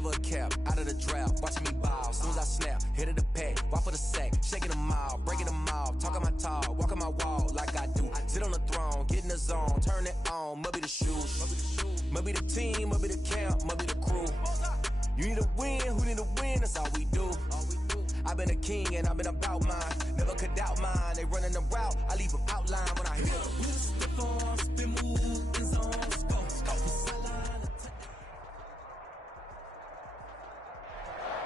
never a cap, out of the draft, watching me ball. Soon as I snap, hit of the pack, walk for the sack, shaking them all, breaking them all, talking my talk, walking my wall like I do. Sit on the throne, get in the zone, turn it on, must be the shoes, must be the team, must be the camp, must be the crew. You need to win, who need to win, that's all we do. I've been a king and I've been about mine, never could doubt mine. They running the route, I leave them outline when I hit them. Step on, spin move, in zone, let's go.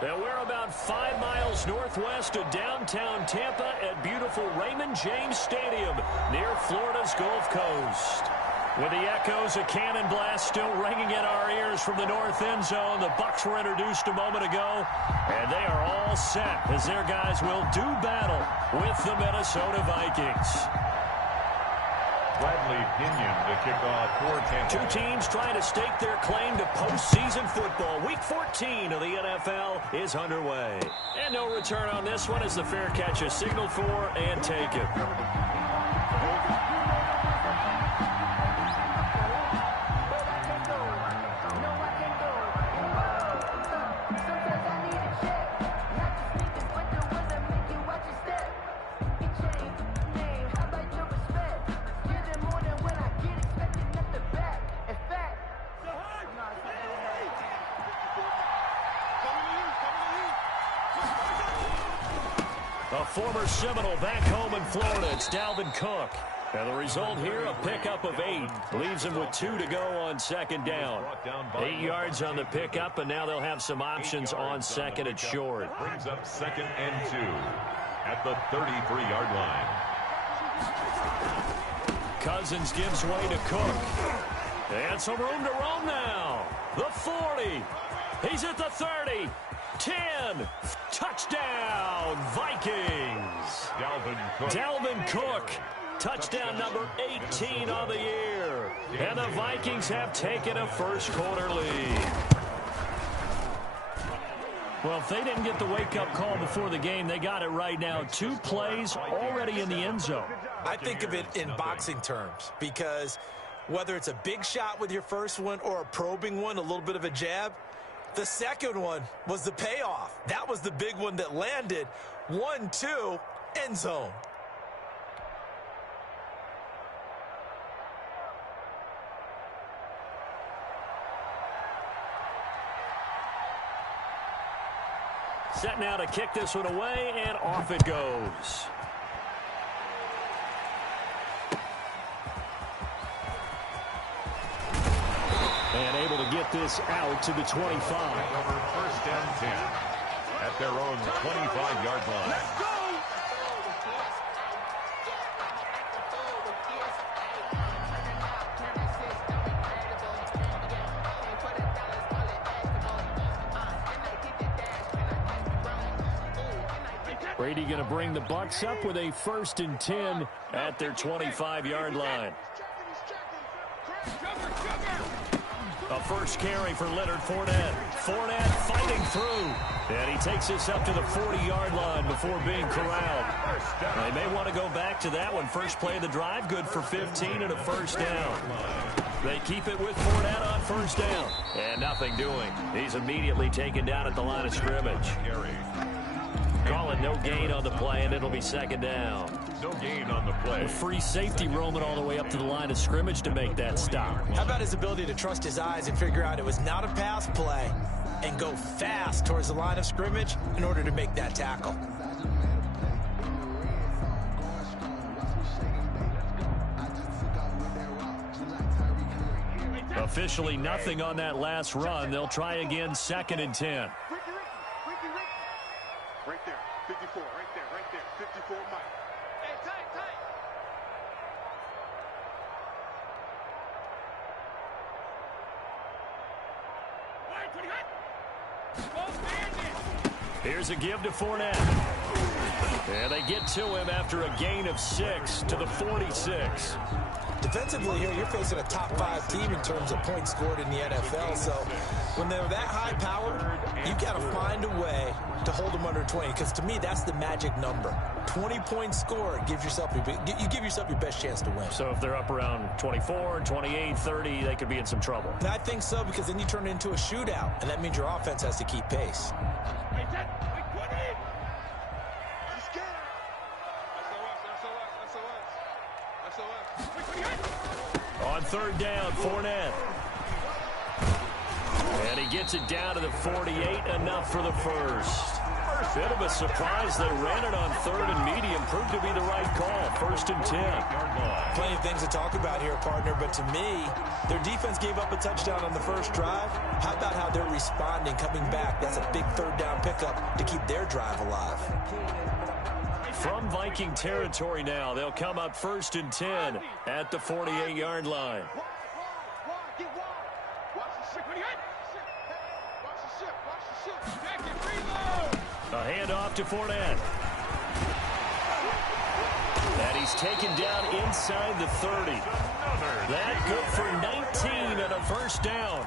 And we're about 5 miles northwest of downtown Tampa at beautiful Raymond James Stadium near Florida's Gulf Coast. With the echoes of cannon blast still ringing in our ears from the north end zone, the Bucs were introduced a moment ago, and they are all set as their guys will do battle with the Minnesota Vikings. Bradley Pinion to kick off for Tampa. Two teams trying to stake their claim to postseason football. Week 14 of the NFL is underway. And no return on this one as the fair catch is signaled for and taken. A former Seminole back home in Florida, it's Dalvin Cook. And the result here, a pickup of 8. Leaves him with 2 to go on second down. 8 yards on the pickup, and now they'll have some options on second and short. Brings up 2nd and 2 at the 33-yard line. Cousins gives way to Cook. And some room to roam now. The 40. He's at the 30. 10. Touchdown, Vikings. Dalvin Cook. Touchdown number 18 on the year. And the Vikings have taken a first-quarter lead. Well, if they didn't get the wake-up call before the game, they got it right now. 2 plays already in the end zone. I think of it in boxing terms because whether it's a big shot with your first one or a probing one, a little bit of a jab, the second one was the payoff. That was the big one that landed. 1-2, end zone. Set now to kick this one away, and off it goes. And able to get this out to the 25. Over 1st and 10 at their own 25-yard line. Let's go! Brady going to bring the Bucs up with a 1st and 10 at their 25-yard line. A first carry for Leonard Fournette. Fournette fighting through. And he takes this up to the 40-yard line before being corralled. They may want to go back to that one. First play of the drive, good for 15 and a first down. They keep it with Fournette on first down. And nothing doing. He's immediately taken down at the line of scrimmage. Call it no gain on the play, and it'll be second down. No gain on the play. A free safety roaming all the way up to the line of scrimmage to make that stop. How about his ability to trust his eyes and figure out it was not a pass play and go fast towards the line of scrimmage in order to make that tackle? Officially nothing on that last run. They'll try again, 2nd and 10. Right there, 54, right there, 54, Mike. Hey, tight. Here's a give to Fournette. And they get to him after a gain of 6 to the 46. Defensively here, you're facing a top 5 team in terms of points scored in the NFL. So when they're that high powered, you've got to find a way to hold them under 20. Because to me, that's the magic number. 20 points scored, you give yourself your best chance to win. So if they're up around 24, 28, 30, they could be in some trouble. And I think so, because then you turn it into a shootout, and that means your offense has to keep pace. On third down, Fournette. And he gets it down to the 48, enough for the first. Bit of a surprise. They ran it on third and medium. Proved to be the right call. First and 10. Plenty of things to talk about here, partner, but to me, their defense gave up a touchdown on the first drive. How about how they're responding, coming back? That's a big third down pickup to keep their drive alive. From Viking territory now, they'll come up first and 10 at the 48-yard line. A handoff to Fournette. And he's taken down inside the 30. That good for 19 and a first down.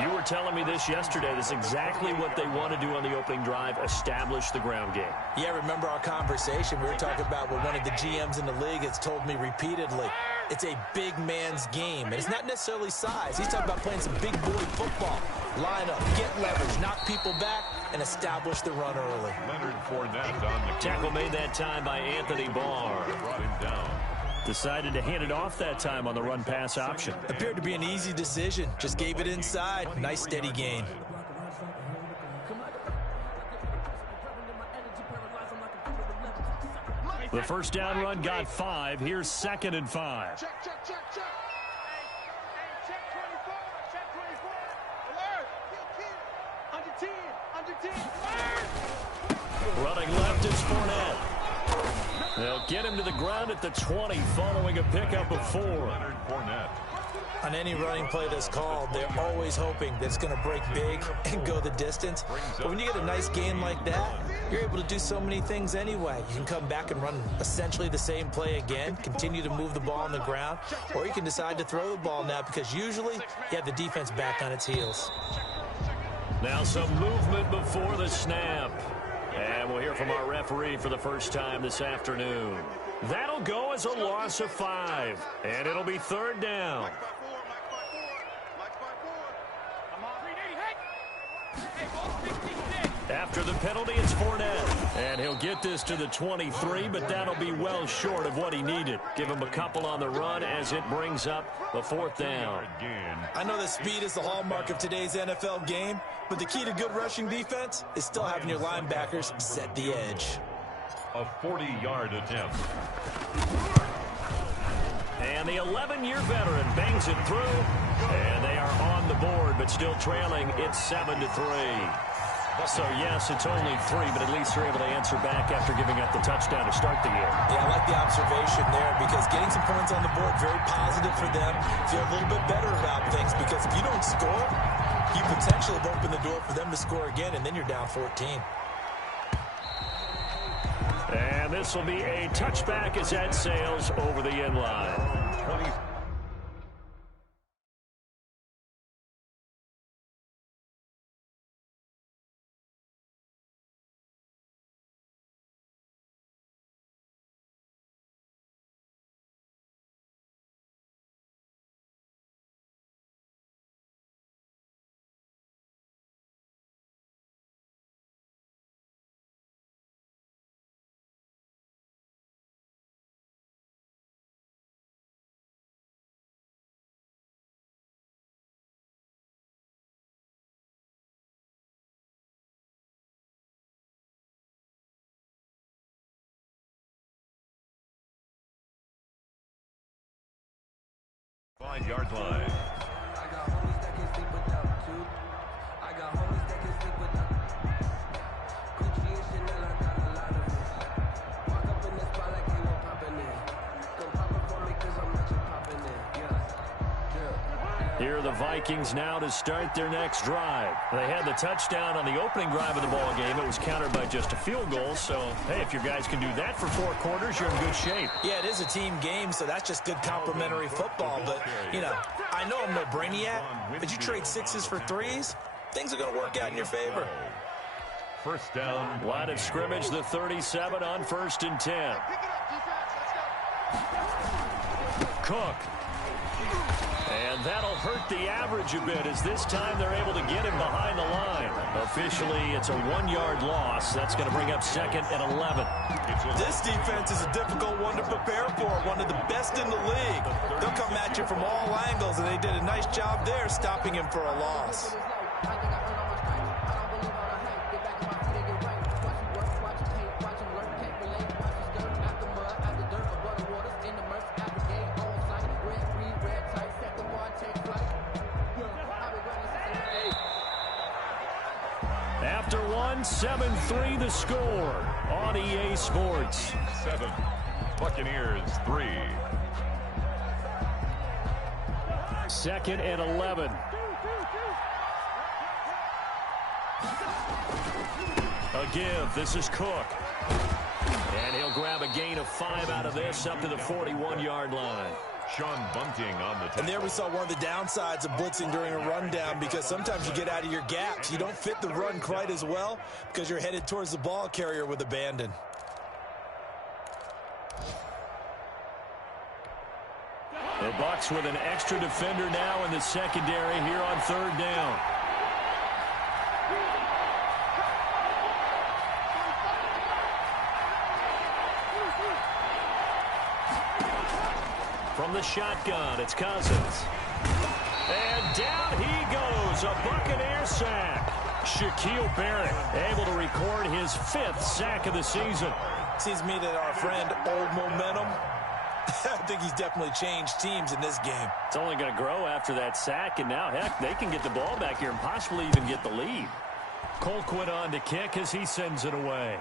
You were telling me this yesterday. This is exactly what they want to do on the opening drive, establish the ground game. Yeah, remember our conversation? We were talking about what one of the GMs in the league has told me repeatedly. It's a big man's game, and it's not necessarily size. He's talking about playing some big boy football. Line up, get leverage, knock people back, and establish the run early. Leonard Fournette on the tackle made that time by Anthony Barr. Brought him down. Decided to hand it off that time on the run-pass option. Appeared to be an easy decision. Just gave it inside. Nice, steady gain. The first down run got 5. Here's 2nd and 5. Check. Hey, check 24. Check 24. Alert. Under 10. Alert. Running left is Fournette. They'll get him to the ground at the 20 following a pickup of 4. Leonard Fournette. On any running play that's called, they're always hoping that it's going to break big and go the distance. But when you get a nice gain like that, you're able to do so many things anyway. You can come back and run essentially the same play again, continue to move the ball on the ground, or you can decide to throw the ball now because usually you have the defense back on its heels. Now some movement before the snap. And we'll hear from our referee for the first time this afternoon. That'll go as a loss of 5. And it'll be third down. After the penalty, it's Fournette. And he'll get this to the 23, but that'll be well short of what he needed. Give him a couple on the run as it brings up the 4th down. I know that speed is the hallmark of today's NFL game, but the key to good rushing defense is still having your linebackers set the edge. A 40-yard attempt. And the 11-year veteran bangs it through. And they are on the board, but still trailing. It's 7-3. So, yes, it's only 3, but at least they're able to answer back after giving up the touchdown to start the year. Yeah, I like the observation there because getting some points on the board, very positive for them. Feel a little bit better about things because if you don't score, you potentially have opened the door for them to score again, and then you're down 14. And this will be a touchback as that sails over the end line. 20. Five-yard line. I got homies that can sleep without two. I got homies that can sleep without Gucci and Chanel, I got a lot of it. Walk up in the spot like ain't no poppin' in. Come pop it for me cause I'm not your poppin' in. Yeah. Here are the Vikings now to start their next drive. They had the touchdown on the opening drive of the ball game. It was countered by just a field goal. So, hey, if your guys can do that for 4 quarters, you're in good shape. Yeah, it is a team game, so that's just good complimentary football. But, you know, I know I'm no brainiac, but you trade 6s for 3s, things are going to work out in your favor. First down. Line of scrimmage, the 37 on 1st and 10. Cook. And that'll hurt the average a bit as this time they're able to get him behind the line. Officially, it's a 1-yard loss. That's going to bring up 2nd and 11. This defense is a difficult one to prepare for, one of the best in the league. They'll come at you from all angles, and they did a nice job there stopping him for a loss. After 7-3 the score on EA Sports. 7, Buccaneers 3. 2nd and 11. A give. This is Cook. And he'll grab a gain of 5 out of this up to the 41-yard line. Sean Bunting on the tackle. And there we saw one of the downsides of blitzing during a rundown, because sometimes you get out of your gaps. You don't fit the run quite as well because you're headed towards the ball carrier with abandon. The Bucs with an extra defender now in the secondary here on 3rd down. From the shotgun, it's Cousins. And down he goes, a Buccaneer sack. Shaquille Barrett able to record his 5th sack of the season. Seems to me that our friend Old Momentum, I think he's definitely changed teams in this game. It's only going to grow after that sack, and now, heck, they can get the ball back here and possibly even get the lead. Colquitt on to kick as he sends it away.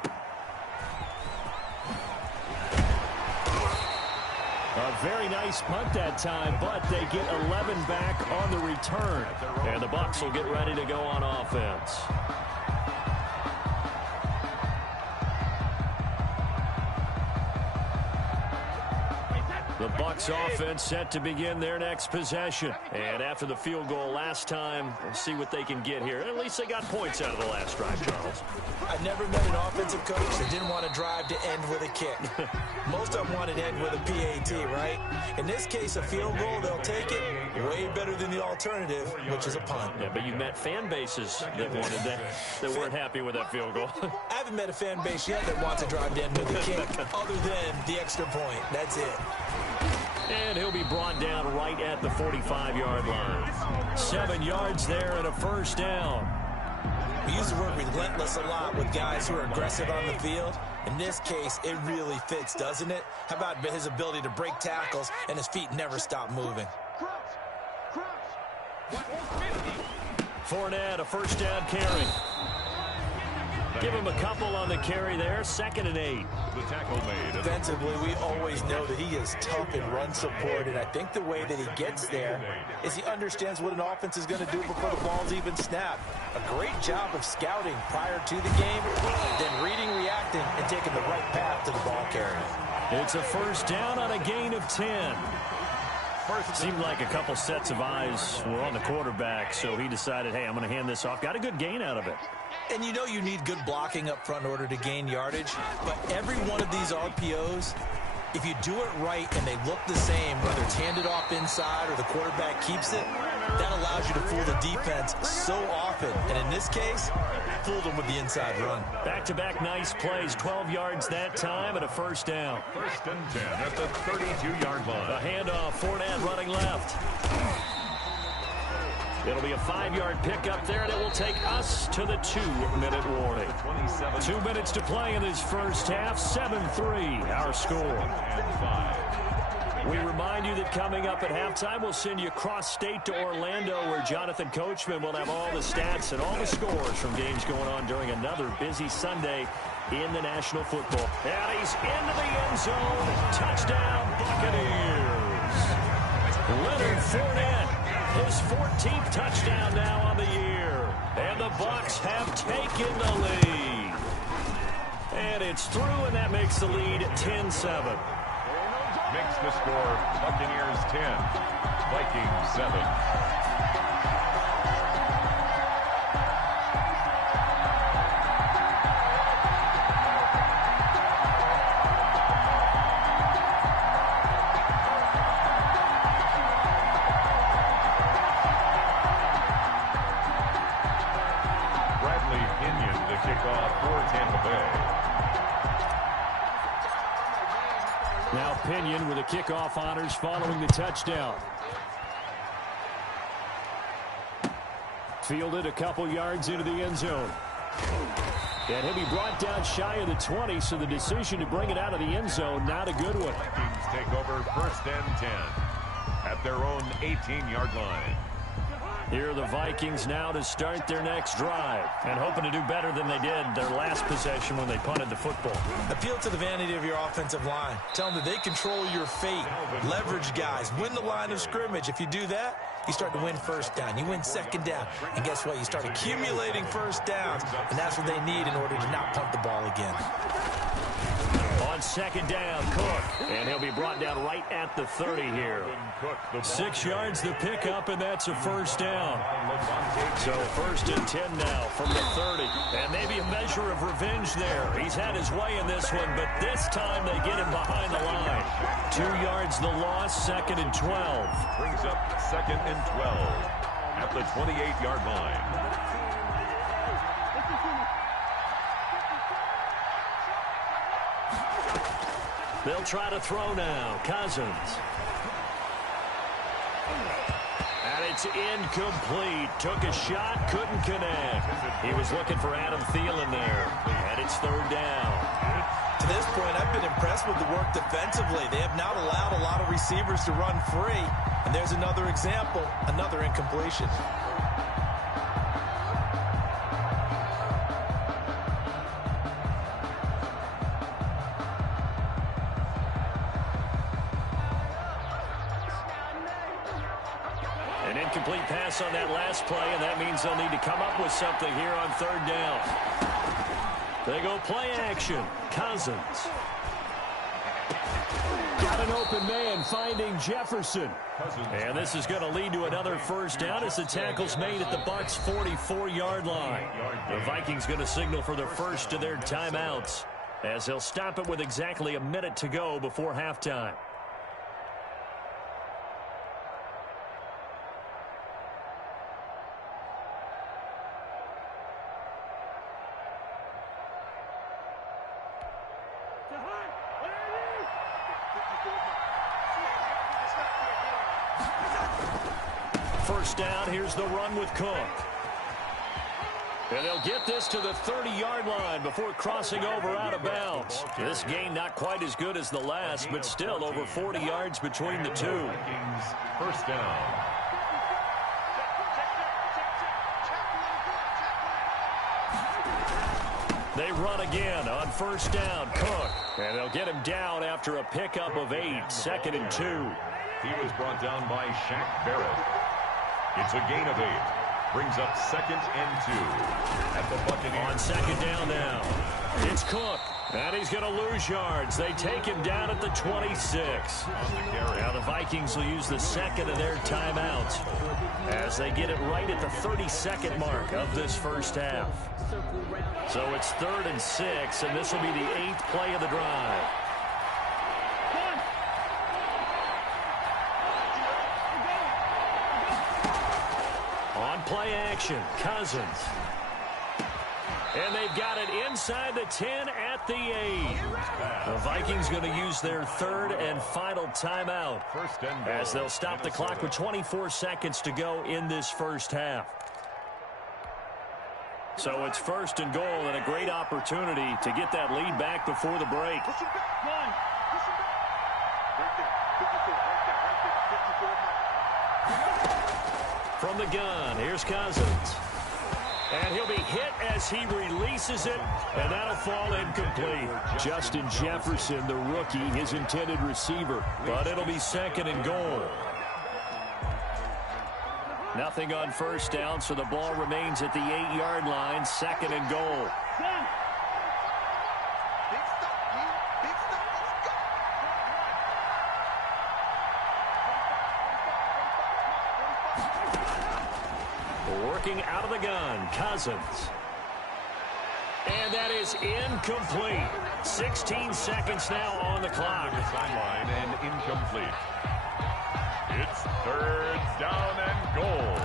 A very nice punt that time, but they get 11 back on the return. And the Bucs will get ready to go on offense. The Bucs offense set to begin their next possession. And after the field goal last time, we'll see what they can get here. At least they got points out of the last drive, Charles. I never met an offensive coach that didn't want to drive to end with a kick. Most of them wanted to end with a PAT, right? In this case, a field goal, they'll take it. Way better than the alternative, which is a punt. Yeah, but you've met fan bases that wanted that weren't happy with that field goal. I haven't met a fan base yet that wants to drive to end with a kick, other than the extra point. That's it. And he'll be brought down right at the 45-yard line. 7 yards there and a 1st down. We use the word relentless a lot with guys who are aggressive on the field. In this case, it really fits, doesn't it? How about his ability to break tackles and his feet never stop moving? Fournette, a 1st down carry. Give him a couple on the carry there. 2nd and 8. The tackle made. Defensively, we always know that he is tough in run support, and I think the way that he gets there is he understands what an offense is going to do before the ball's even snapped. A great job of scouting prior to the game, then reading, reacting, and taking the right path to the ball carrier. It's a 1st down on a gain of 10. Seemed like a couple sets of eyes were on the quarterback, so he decided, hey, I'm going to hand this off. Got a good gain out of it. And you know you need good blocking up front in order to gain yardage, but every one of these RPOs, if you do it right and they look the same, whether it's handed off inside or the quarterback keeps it, that allows you to fool the defense so often. And in this case, fooled them with the inside run. Back-to-back nice plays, 12 yards that time and a 1st down. 1st and 10 at the 32-yard line. A handoff, Fournette running left. It'll be a 5-yard pickup there, and it will take us to the 2-minute warning. 2 minutes to play in this first half. 7-3, our score. We remind you that coming up at halftime, we'll send you cross-state to Orlando, where Jonathan Coachman will have all the stats and all the scores from games going on during another busy Sunday in the National Football. And he's into the end zone. Touchdown, Buccaneers. Leonard Fournette his 14th touchdown now on the year. And the Bucs have taken the lead. And it's through, and that makes the lead 10-7. Makes the score Buccaneers 10, Vikings 7. Now Pinion with the kickoff honors following the touchdown. Fielded a couple yards into the end zone. And he'll be brought down shy of the 20, so the decision to bring it out of the end zone, not a good one. Vikings take over 1st and 10 at their own 18-yard line. Here are the Vikings now to start their next drive and hoping to do better than they did their last possession when they punted the football. Appeal to the vanity of your offensive line. Tell them that they control your fate. Leverage guys. Win the line of scrimmage. If you do that, you start to win first down. You win second down. And guess what? You start accumulating first downs. And that's what they need in order to not punt the ball again. On second down, Cook. And he'll be brought down right at the 30 here. 6 yards the pickup, and that's a first down. So 1st and 10 now from the 30. And maybe a measure of revenge there. He's had his way in this one, but this time they get him behind the line. 2 yards the loss, 2nd and 12. Brings up 2nd and 12 at the 28-yard line. They'll try to throw now. Cousins. And it's incomplete. Took a shot, couldn't connect. He was looking for Adam Thielen there. And it's 3rd down. To this point, I've been impressed with the work defensively. They have not allowed a lot of receivers to run free. And there's another example, another incompletion. Incomplete pass on that last play, and that means they'll need to come up with something here on 3rd down. They go play action. Cousins. Got an open man finding Jefferson. And this is going to lead to another first down as the tackle's made at the Bucs' 44-yard line. The Vikings going to signal for the first of their timeouts as they'll stop it with exactly a minute to go before halftime. First down, here's the run with Cook. And they'll get this to the 30-yard line before crossing over out of bounds. This gain not quite as good as the last, but still over 40 yards between the two. First down. They run again on first down. Cook. And they'll get him down after a pickup of 8, 2nd and 2. He was brought down by Shaq Barrett. It's a gain of 8. Brings up 2nd and 2 at the Buccaneers. On second down now. It's Cook. And he's going to lose yards. They take him down at the 26. Now the Vikings will use the second of their timeouts as they get it right at the 32nd mark of this first half. So it's 3rd and 6, and this will be the 8th play of the drive. On play action, Cousins. And they've got it inside the 10 at the 8. The Vikings going to use their 3rd and final timeout as they'll stop the clock with 24 seconds to go in this first half. So it's 1st and goal and a great opportunity to get that lead back before the break. From the gun, here's Cousins. And he'll be hit as he releases it, and that'll fall incomplete. Justin Jefferson, the rookie, his intended receiver, but it'll be 2nd and goal. Nothing on first down, so the ball remains at the 8-yard line, 2nd and goal. Working out of the gun, Cousins. And that is incomplete. 16 seconds now on the clock. Sideline and incomplete. It's 3rd down and goal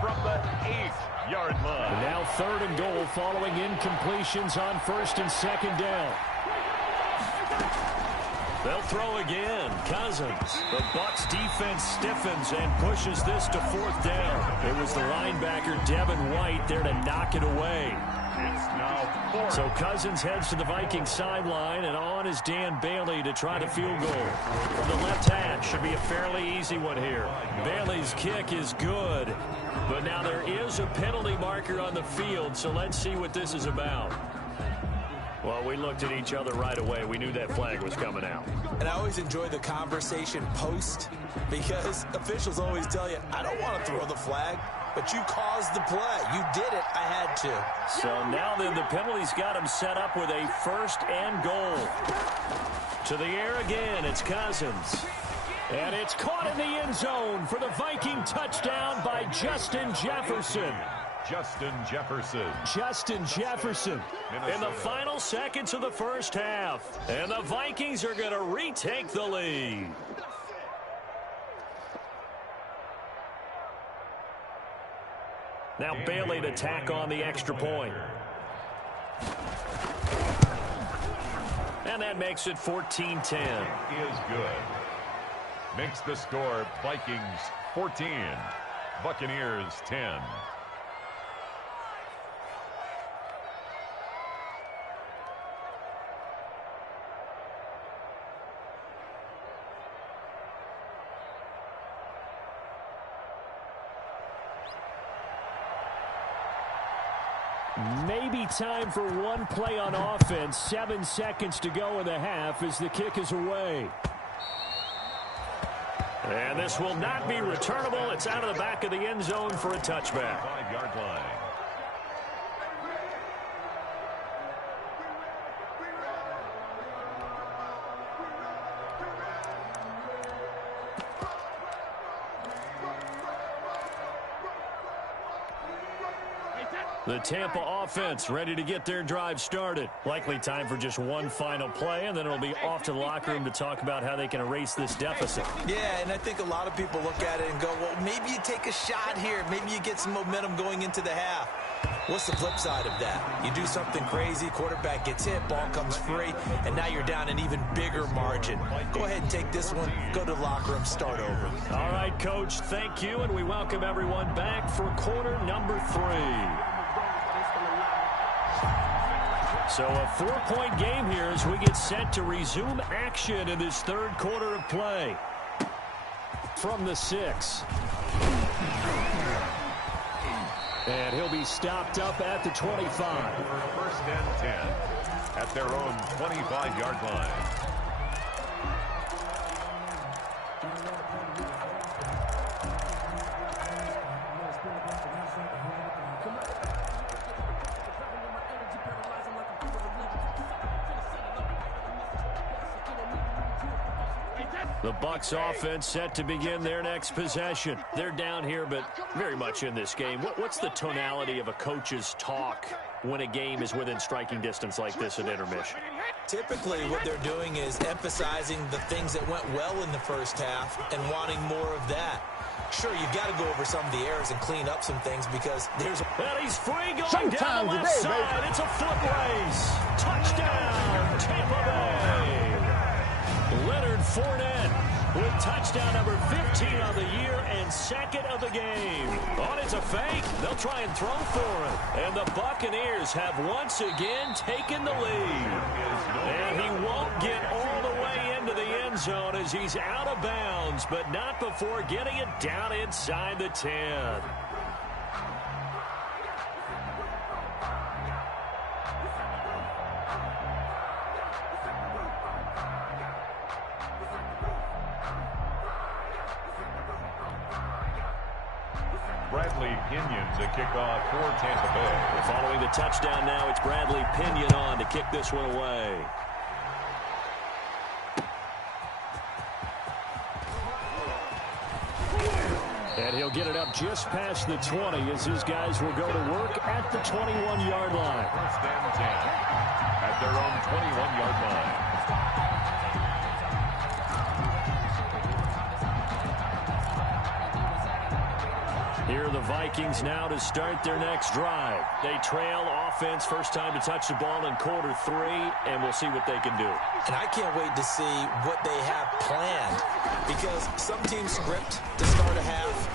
from the 8-yard line. And now 3rd and goal following incompletions on 1st and 2nd down. They'll throw again. Cousins. The Bucs defense stiffens and pushes this to 4th down. It was the linebacker Devin White there to knock it away. It's now 4th. So Cousins heads to the Vikings sideline, and on is Dan Bailey to try the field goal. From the left hash, should be a fairly easy one here. Bailey's kick is good, but now there is a penalty marker on the field, so let's see what this is about. Well, we looked at each other right away. We knew that flag was coming out. And I always enjoy the conversation post because officials always tell you, I don't want to throw the flag, but you caused the play. You did it. I had to. So now then the penalty's got him set up with a 1st and goal. To the air again, it's Cousins. And it's caught in the end zone for the Viking touchdown by Justin Jefferson. Justin Jefferson. Justin Jefferson in the final seconds of the first half. And the Vikings are going to retake the lead. Now Bailey to tack on the extra point. And that makes it 14-10. Is good. Makes the score Vikings 14, Buccaneers 10. Maybe time for one play on offense. 7 seconds to go in the half as the kick is away. And this will not be returnable. It's out of the back of the end zone for a touchback. 5-yard line. The Tampa offense ready to get their drive started. Likely time for just one final play, and then it'll be off to the locker room to talk about how they can erase this deficit. Yeah, and I think a lot of people look at it and go, well, maybe you take a shot here. Maybe you get some momentum going into the half. What's the flip side of that? You do something crazy, quarterback gets hit, ball comes free, and now you're down an even bigger margin. Go ahead and take this one, go to the locker room, start over. All right, Coach, thank you, and we welcome everyone back for quarter number 3. So a 4-point game here as we get set to resume action in this 3rd quarter of play. From the 6. And he'll be stopped up at the 25. 1st and 10 at their own 25-yard line. The Bucs offense set to begin their next possession. They're down here, but very much in this game. What's the tonality of a coach's talk when a game is within striking distance like this at intermission? Typically, what they're doing is emphasizing the things that went well in the first half and wanting more of that. Sure, you've got to go over some of the errors and clean up some things because there's... And he's free going down the left side. It's a foot race. Touchdown, Tampa Bay. Leonard Fournette with touchdown number 15 on the year and 2nd of the game. On it's a fake. They'll try and throw for it. And the Buccaneers have once again taken the lead. And he won't get all the way into the end zone as he's out of bounds, but not before getting it down inside the 10. Bradley Pinion to kick off for Tampa Bay. Following the touchdown now, it's Bradley Pinion on to kick this one away. And he'll get it up just past the 20 as his guys will go to work at the 21-yard line. First and 10 at their own 21-yard line. Here are the Vikings now to start their next drive. They trail offense, first time to touch the ball in quarter 3, and we'll see what they can do. And I can't wait to see what they have planned, because some teams script to start a half.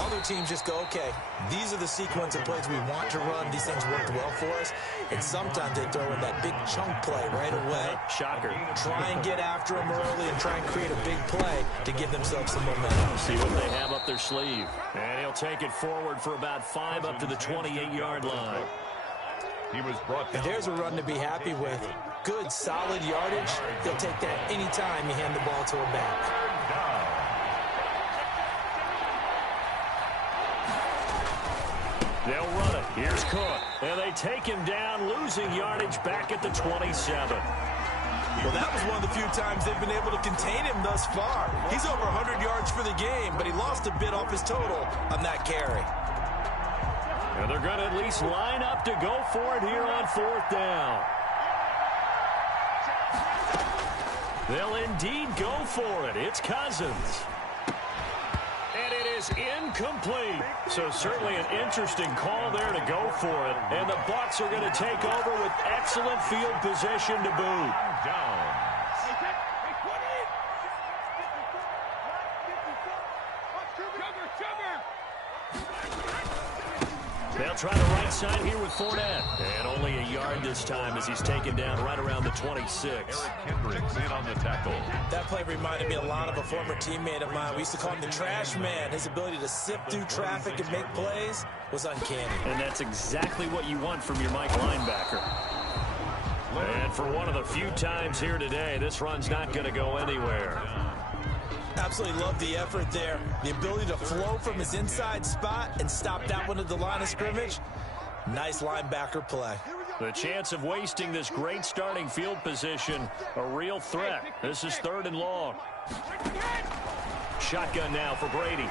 Other teams just go, okay, these are the sequence of plays we want to run. These things worked well for us. And sometimes they throw in that big chunk play right away. Shocker. Try and get after them early and try and create a big play to give themselves some momentum. See what they have up their sleeve. And he'll take it forward for about 5 up to the 28-yard line. He was brought down. And there's a run to be happy with. Good, solid yardage. He'll take that anytime you hand the ball to a back. They'll run it. Here's Cook. And they take him down, losing yardage back at the 27. Well, that was one of the few times they've been able to contain him thus far. He's over 100 yards for the game, but he lost a bit off his total on that carry. And they're going to at least line up to go for it here on 4th down. They'll indeed go for it. It's Cousins. And it is incomplete. So certainly an interesting call there to go for it. And the Bucs are going to take over with excellent field position to boot. Down. They'll try the right side here with Fournette. And only a yard this time as he's taken down right around the 26. Eric Kendricks in on the tackle. That play reminded me a lot of a former teammate of mine. We used to call him the trash man. His ability to sift through traffic and make plays was uncanny. And that's exactly what you want from your Mike linebacker. And for one of the few times here today, this run's not going to go anywhere. Absolutely love the effort there. The ability to flow from his inside spot and stop that one at the line of scrimmage. Nice linebacker play. The chance of wasting this great starting field position, a real threat. This is 3rd and long. Shotgun now for Brady.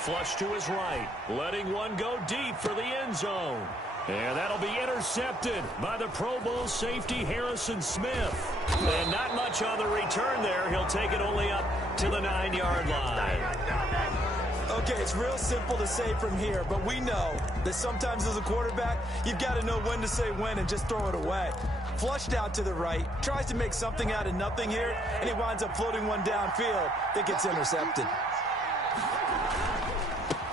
Flush to his right. Letting one go deep for the end zone. And that'll be intercepted by the Pro Bowl safety Harrison Smith. And not much on the return there. He'll take it only up to the 9-yard line. Okay, it's real simple to say from here, but we know that sometimes as a quarterback, you've got to know when to say when and just throw it away. Flushed out to the right, tries to make something out of nothing here, and he winds up floating one downfield that gets intercepted.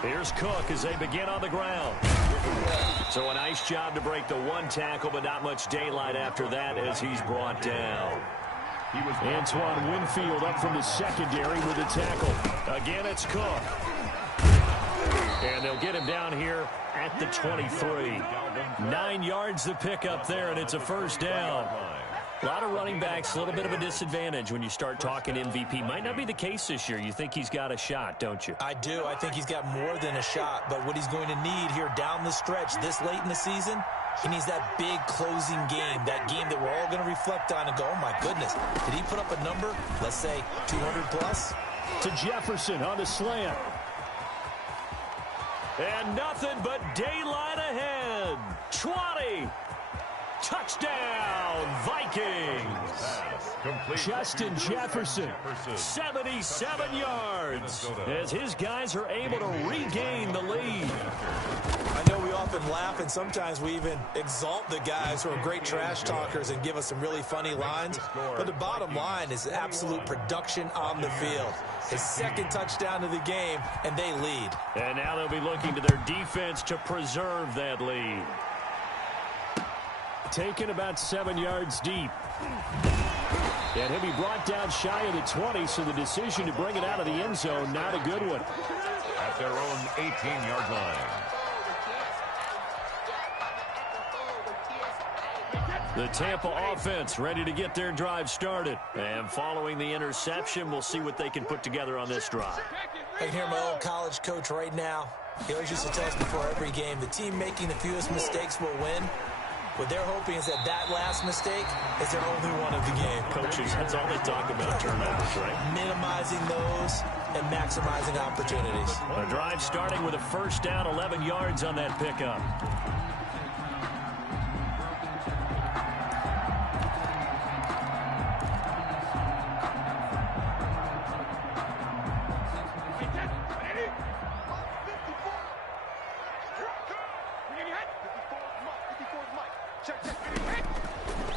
Here's Cook as they begin on the ground. So a nice job to break the one tackle, but not much daylight after that as he's brought down. Antoine Winfield up from the secondary with a tackle. Again, it's Cook. And they'll get him down here at the 23. 9 yards to pick up there, and it's a first down. A lot of running backs, a little bit of a disadvantage when you start talking MVP. Might not be the case this year. You think he's got a shot, don't you? I do. I think he's got more than a shot, but what he's going to need here down the stretch this late in the season, he needs that big closing game, that game that we're all going to reflect on and go, oh my goodness, did he put up a number, let's say 200 plus? To Jefferson on the slant. And nothing but daylight ahead. 20. Touchdown, Vikings. Justin Jefferson, 77 yards, as his guys are able to regain the lead. I know we often laugh, and sometimes we even exalt the guys who are great trash talkers and give us some really funny lines. But the bottom line is absolute production on the field. His 2nd touchdown of the game, and they lead. And now they'll be looking to their defense to preserve that lead. Taken about 7 yards deep. And he'll be brought down shy of the 20, so the decision to bring it out of the end zone, not a good one. At their own 18-yard line. The Tampa offense ready to get their drive started. And following the interception, we'll see what they can put together on this drive. I can hear my old college coach right now. He always used to tell us before every game, the team making the fewest mistakes will win. What they're hoping is that that last mistake is their only one of the game. Coaches, that's all they talk about, turnovers, right? Minimizing those and maximizing opportunities. A drive starting with a first down, 11 yards on that pickup.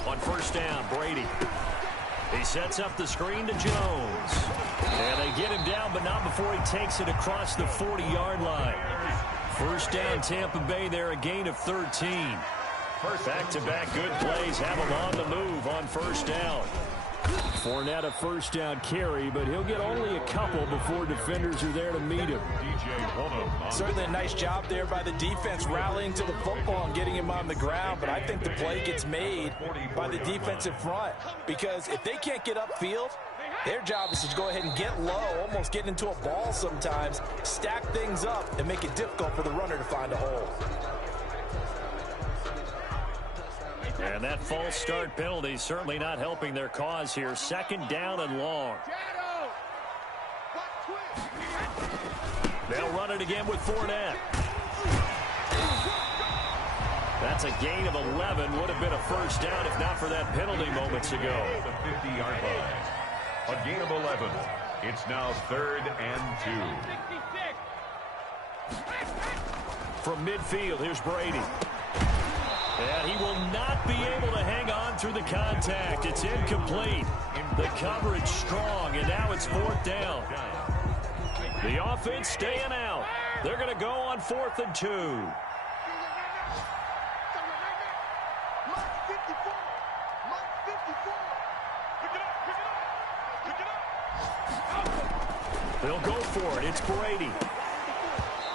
On first down, Brady. He sets up the screen to Jones. And they get him down, but not before he takes it across the 40-yard line. First down, Tampa Bay there, a gain of 13. Back-to-back good plays have him on the move on first down. Fournette a first down carry, but he'll get only a couple before defenders are there to meet him. Certainly a nice job there by the defense rallying to the football and getting him on the ground, but I think the play gets made by the defensive front because if they can't get upfield, their job is to go ahead and get low, almost get into a ball sometimes, stack things up, and make it difficult for the runner to find a hole. And that false start penalty certainly not helping their cause here. Second down and long. They'll run it again with Fournette. That's a gain of 11. Would have been a first down if not for that penalty moments ago. The 50-yard line. A gain of 11. It's now 3rd and 2. From midfield, here's Brady. And he will not be able to hang on through the contact. It's incomplete. The coverage strong, and now it's 4th down. The offense staying out. They're going to go on 4th and 2. They'll go for it. It's Brady.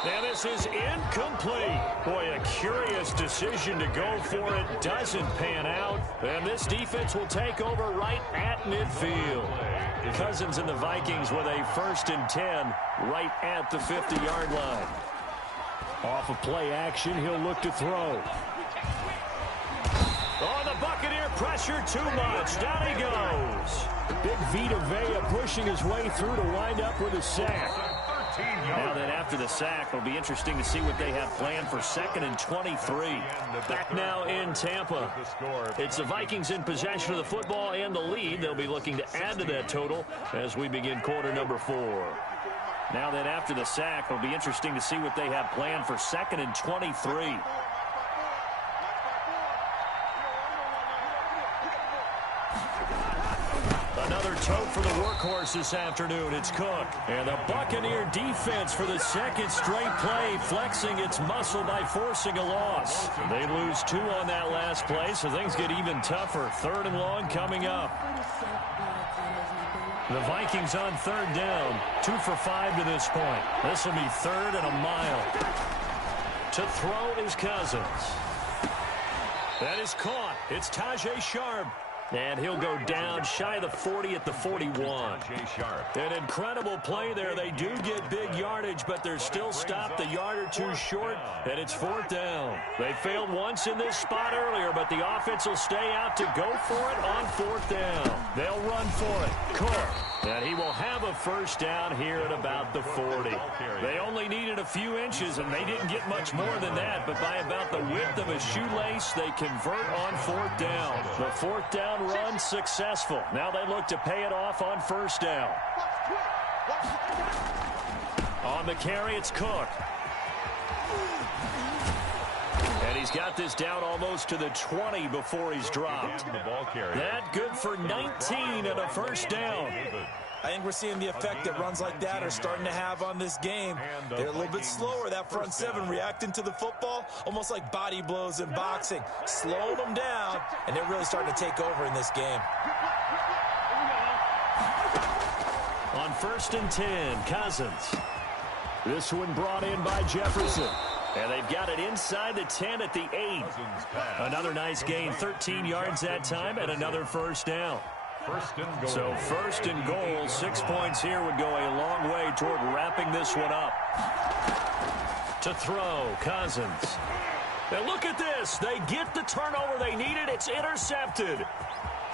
And this is incomplete. Boy, a curious decision to go for it. Doesn't pan out. And this defense will take over right at midfield. Cousins and the Vikings with a 1st and 10 right at the 50-yard line. Off of play action, he'll look to throw. Oh, the Buccaneer pressure too much. Down he goes. Big Vita Vea pushing his way through to wind up with a sack. Now that after the sack, it'll be interesting to see what they have planned for 2nd and 23. Back now in Tampa. It's the Vikings in possession of the football and the lead. They'll be looking to add to that total as we begin quarter number 4. Now that after the sack, it'll be interesting to see what they have planned for 2nd and 23. Another tote for the workhorse this afternoon. It's Cook. And the Buccaneer defense for the 2nd straight play, flexing its muscle by forcing a loss. They lose 2 on that last play, so things get even tougher. 3rd and long coming up. The Vikings on 3rd down. 2 for 5 to this point. This will be 3rd and a mile. To throw is Cousins. That is caught. It's Tajay Sharp. And he'll go down shy of the 40 at the 41. An incredible play there. They do get big yardage, but they're still stopped a yard or 2 short, and it's 4th down. They failed once in this spot earlier, but the offense will stay out to go for it on 4th down. They'll run for it. Cook. And he will have a first down here at about the 40. They only needed a few inches, and they didn't get much more than that, but by about the width of a shoelace, they convert on 4th down. The 4th down run successful. Now they look to pay it off on first down. On the carry, it's Cook. And he's got this down almost to the 20 before he's dropped. That good for 19 and a first down. I think we're seeing the effect that runs like that are starting to have on this game. They're a little bit slower, that front 7, reacting to the football, almost like body blows in boxing. Slowing them down, and they're really starting to take over in this game. On 1st and 10, Cousins. This one brought in by Jefferson. And they've got it inside the 10 at the 8. Another nice gain, 13 yards that time, and another first down. So first and goal, 6 points here would go a long way toward wrapping this one up. To throw, Cousins. And look at this. They get the turnover they needed. It's intercepted.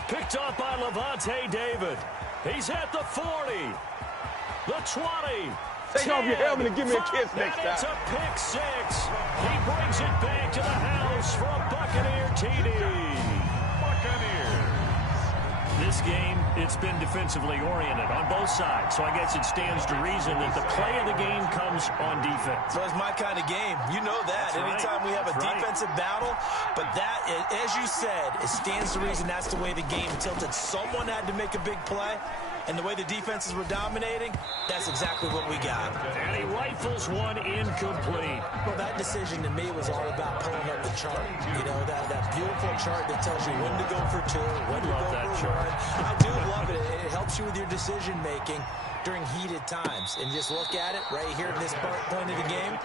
Picked up by Levante David. He's at the 40. The 20. Take off your helmet and give me a kiss next time. It's a pick 6. He brings it back to the house for a Buccaneer TD. Buccaneers. This game, it's been defensively oriented on both sides, so I guess it stands to reason that the play of the game comes on defense. So it's my kind of game. You know that. That's Anytime we have a right. defensive battle, but that, as you said, it stands to reason that's the way the game tilted. Someone had to make a big play, and the way the defenses were dominating, that's exactly what we got. And he rifles one incomplete. Well, that decision to me was all about pulling up the chart. You know, that beautiful chart that tells you when to go for 2, when to go for 1. I do love it. It helps you with your decision-making during heated times. And just look at it right here at this point of the game.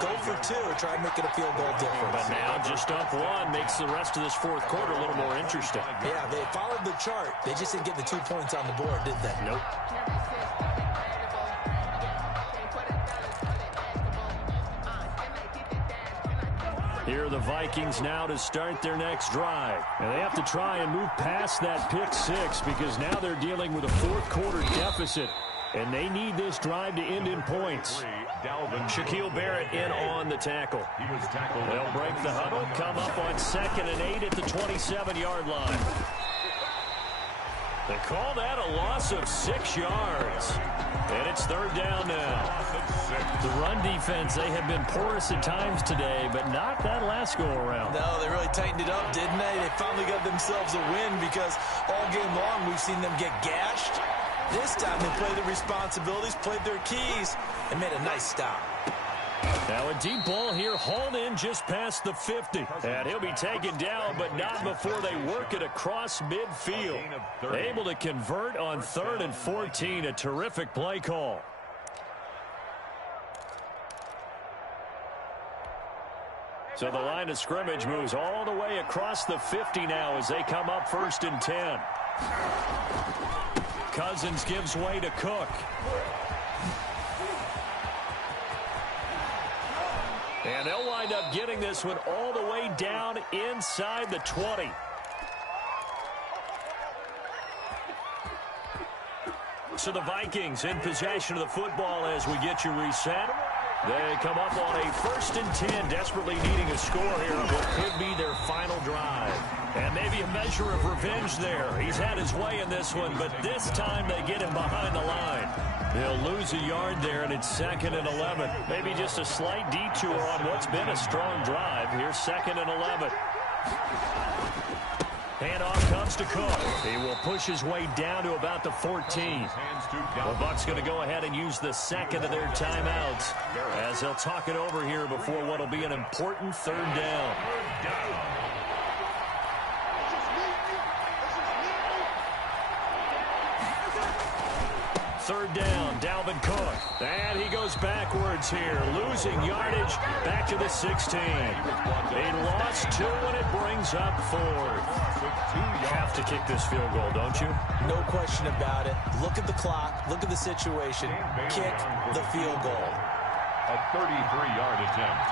Go for 2. Try and make it a field goal difference. But now just up 1 makes the rest of this fourth quarter a little more interesting. Yeah, they followed the chart. They just didn't get the 2 points on the board, did they? Nope. Here are the Vikings now to start their next drive. And they have to try and move past that pick 6 because now they're dealing with a fourth quarter deficit. And they need this drive to end in points. Shaquille Barrett in on the tackle. They'll break the huddle, come up on 2nd and 8 at the 27-yard line. They call that a loss of 6 yards. And it's 3rd down now. The run defense, they have been porous at times today, but not that last go-around. No, they really tightened it up, didn't they? They finally got themselves a win because all game long we've seen them get gashed. This time they played their responsibilities, played their keys, and made a nice stop. Now a deep ball here, hauled in just past the 50. And he'll be taken down, but not before they work it across midfield. Able to convert on 3rd and 14. A terrific play call. So the line of scrimmage moves all the way across the 50 now as they come up 1st and 10. Cousins gives way to Cook. And they'll wind up getting this one all the way down inside the 20. So the Vikings in possession of the football as we get you reset. They come up on a 1st and 10, desperately needing a score here on what could be their final drive. And maybe a measure of revenge there. He's had his way in this one, but this time they get him behind the line. They'll lose a yard there, and it's 2nd and 11. Maybe just a slight detour on what's been a strong drive. Here's 2nd and 11. Handoff comes to Cook. He will push his way down to about the 14. The Bucs going to go ahead and use the 2nd of their timeouts as they'll talk it over here before what will be an important 3rd down. 3rd down, Dalvin Cook. And he goes backwards here, losing yardage back to the 16. He lost 2, and it brings up 4th. You have to kick this field goal, don't you? No question about it. Look at the clock. Look at the situation. Kick the field goal. A 33-yard attempt.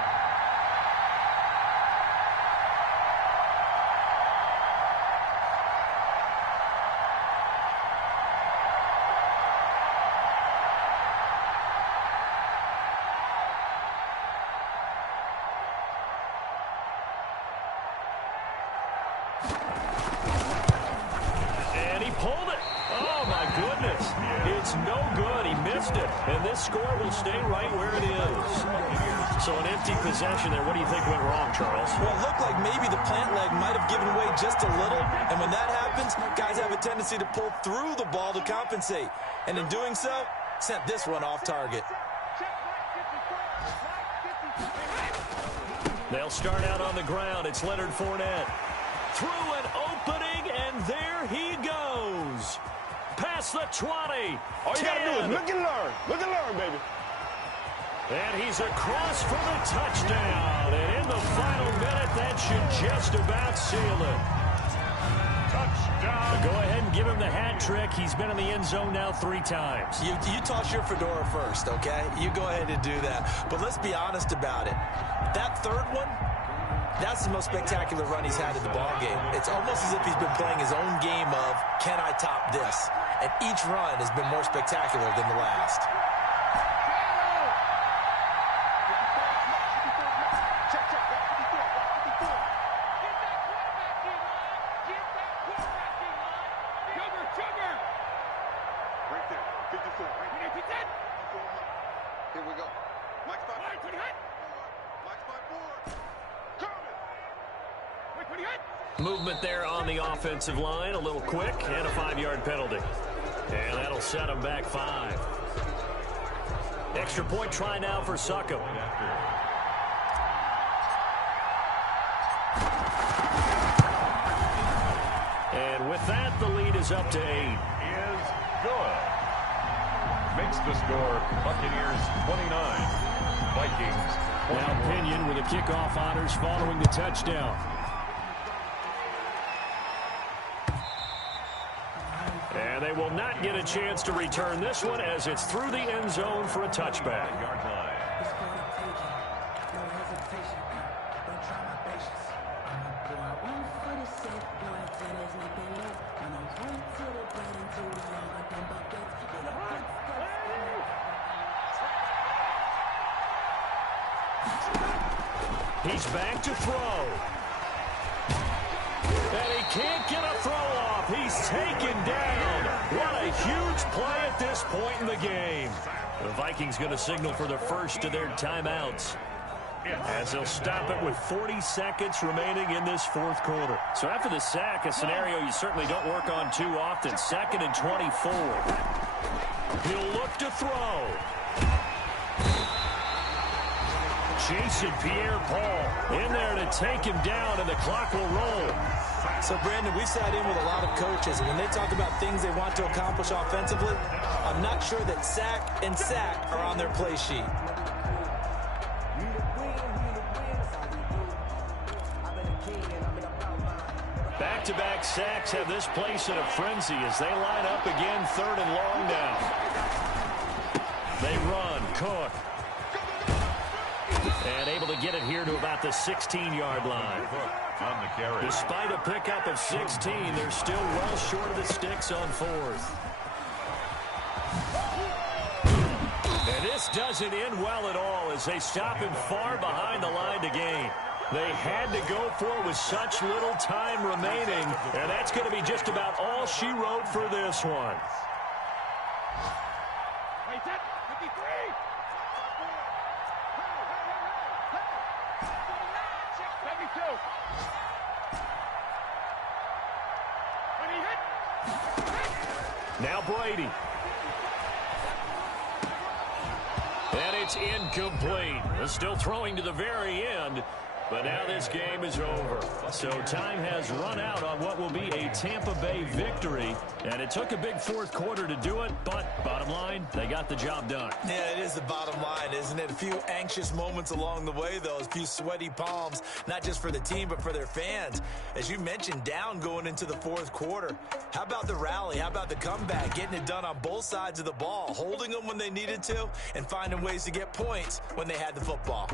And he pulled it. Oh, my goodness. It's no good. He missed it. And this score will stay right where it is. So an empty possession there. What do you think went wrong, Charles? Well, it looked like maybe the plant leg might have given way just a little. And when that happens, guys have a tendency to pull through the ball to compensate. And in doing so, sent this one off target. They'll start out on the ground. It's Leonard Fournette. Through an opening, and there he goes. Past the 20. All you got to do is look and learn. Look and learn, baby. And he's across for the touchdown. And in the final minute, that should just about seal it. Touchdown. Go ahead and give him the hat trick. He's been in the end zone now 3 times. You toss your fedora first, okay? You go ahead and do that. But let's be honest about it. That third one, that's the most spectacular run he's had in the ball game. It's almost as if he's been playing his own game of, can I top this? And each run has been more spectacular than the last. Movement there on the offensive line, a little quick, and a 5-yard penalty. And that'll set him back 5. Extra point try now for Suckham. And with that, the lead is up to 8. Is good. Makes the score Buccaneers 29, Vikings 21. Now Pinion with the kickoff honors following the touchdown. And they will not get a chance to return this one as it's through the end zone for a touchback. Yard line. He's back to throw. And he can't get a throw off. He's taken down. What a huge play at this point in the game. The Vikings going to signal for the first of their timeouts, as they'll stop it with 40 seconds remaining in this 4th quarter. So after the sack, a scenario you certainly don't work on too often. 2nd and 24. He'll look to throw. Jason Pierre-Paul in there to take him down, and the clock will roll. So, Brandon, we sat in with a lot of coaches, and when they talk about things they want to accomplish offensively, I'm not sure that sack and sack are on their play sheet. Back-to-back sacks have this place in a frenzy as they line up again 3rd and long now. They run. Cook. And able to get it here to about the 16-yard line. On the carry. Despite a pickup of 16, they're still well short of the sticks on 4th. And this doesn't end well at all as they stop him far behind the line to gain. They had to go for it with such little time remaining, and that's going to be just about all she wrote for this one. Now Brady. And it's incomplete. Still throwing to the very end, but now this game is over. So time has run out on what will be a Tampa Bay victory, and it took a big 4th quarter to do it, but bottom line, they got the job done. Yeah, it is the bottom line, isn't it? A few anxious moments along the way, though, a few sweaty palms, not just for the team, but for their fans. As you mentioned, down going into the 4th quarter. How about the rally? How about the comeback? Getting it done on both sides of the ball, holding them when they needed to, and finding ways to get points when they had the football.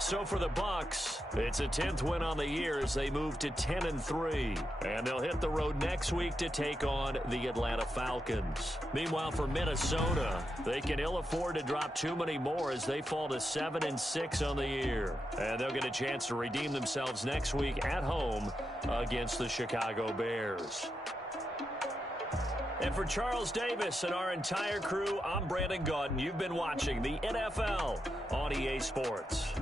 So for the Bucs, it's a 10th win on the year as they move to 10-3. And they'll hit the road next week to take on the Atlanta Falcons. Meanwhile, for Minnesota, they can ill afford to drop too many more as they fall to 7-6 on the year. And they'll get a chance to redeem themselves next week at home against the Chicago Bears. And for Charles Davis and our entire crew, I'm Brandon Gaudin. You've been watching the NFL on EA Sports.